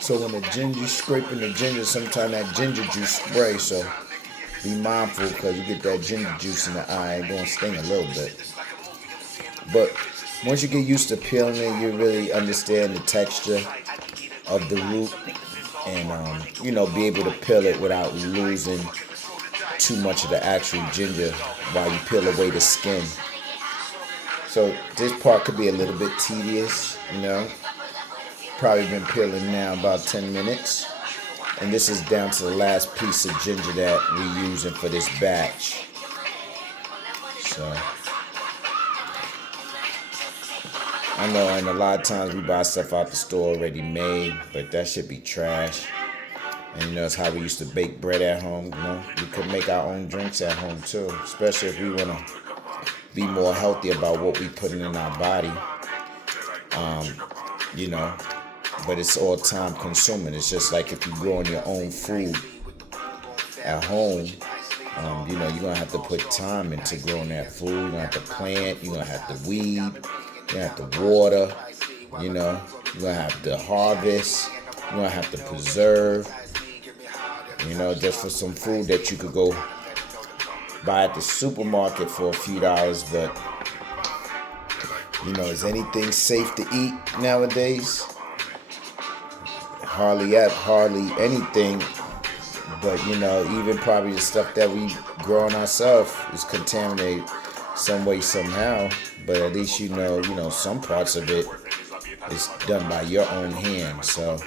So when the ginger, scraping the ginger, sometimes that ginger juice spray. So be mindful because you get that ginger juice in the eye, it's gonna sting a little bit. But once you get used to peeling it, you really understand the texture of the root, and be able to peel it without losing too much of the actual ginger while you peel away the skin. So this part could be a little bit tedious. Probably been peeling now about 10 minutes. And this is down to the last piece of ginger that we're using for this batch. So I know, and a lot of times we buy stuff out the store already made, but that should be trash. And it's how we used to bake bread at home. We could make our own drinks at home too, especially if we want to be more healthy about what we put in our body. But it's all time consuming. It's just like if you're growing your own food at home, you're gonna have to put time into growing that food. You're gonna have to plant, you're gonna have to weed, you're gonna have to water, you're gonna have to harvest, you're gonna have to preserve, just for some food that you could go buy at the supermarket for a few dollars. But is anything safe to eat nowadays? Hardly anything. But even probably the stuff that we grow ourselves is contaminated some way, somehow. But at least some parts of it is done by your own hand. So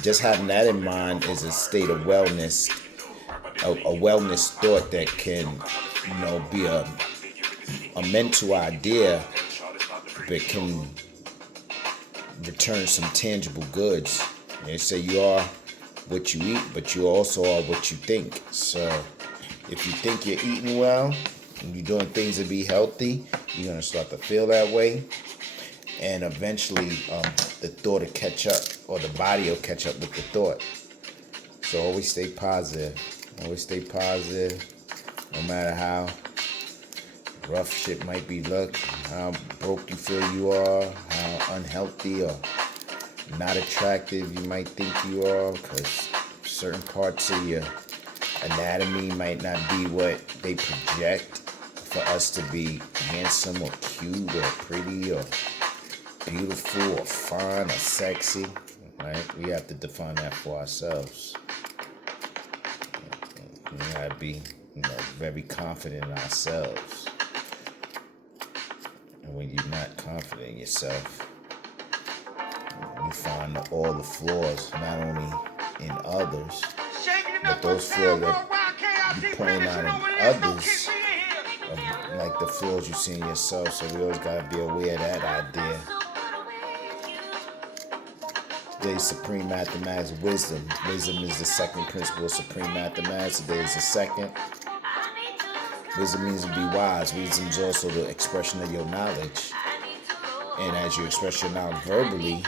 just having that in mind is a state of wellness, a wellness thought that can be a mental idea, but can return some tangible goods. They say you are what you eat, but you also are what you think. So if you think you're eating well and you're doing things to be healthy, you're going to start to feel that way. And eventually the thought will catch up, or the body will catch up with the thought. So always stay positive. Always stay positive, no matter how rough shit might be look, how broke you feel you are, how unhealthy or not attractive you might think you are, because certain parts of your anatomy might not be what they project for us to be handsome or cute or pretty or beautiful or fun or sexy, right? We have to define that for ourselves. We gotta be, very confident in ourselves. And when you're not confident in yourself, you find all the flaws, not only in others, but those flaws that you point out in others, like the flaws you see in yourself. So we always gotta be aware of that idea. Today's supreme mathematics, wisdom. Wisdom is the second principle of supreme mathematics. Today is the second. Wisdom means to be wise. Wisdom is also the expression of your knowledge. And as you express your knowledge verbally,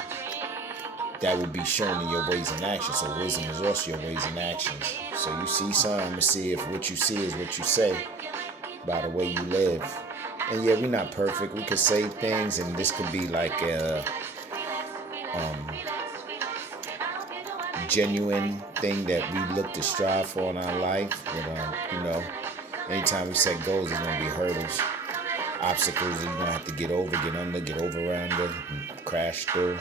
that will be shown in your ways and actions. So wisdom is also your ways and actions. So you see something, to see if what you see is what you say by the way you live. And yeah, we're not perfect. We could say things, and this could be like a genuine thing that we look to strive for in our life. But anytime we set goals, there's gonna be hurdles, obstacles that you're gonna have to get over, get under, get over around it, and crash through.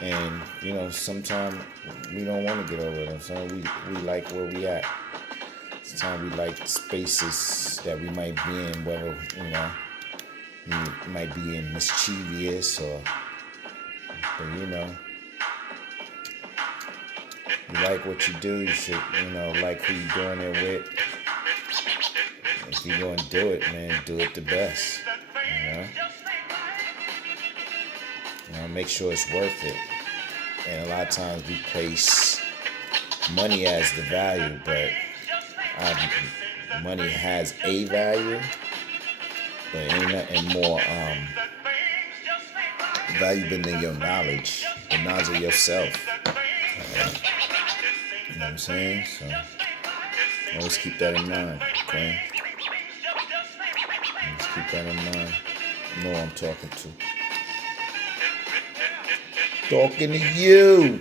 And sometimes we don't want to get over them. Sometimes we like where we at. Sometimes we like spaces that we might be in, whether we might be in mischievous or, but you like what you do, you should, like who you're doing it with. If you're going to do it, man, do it the best, make sure it's worth it. And a lot of times we place money as the value, but money has a value, but ain't nothing more valuable than your knowledge, the knowledge of yourself. know what I'm saying? So always keep that in mind, okay? Always keep that in mind. You know who I'm talking to. Talking to you.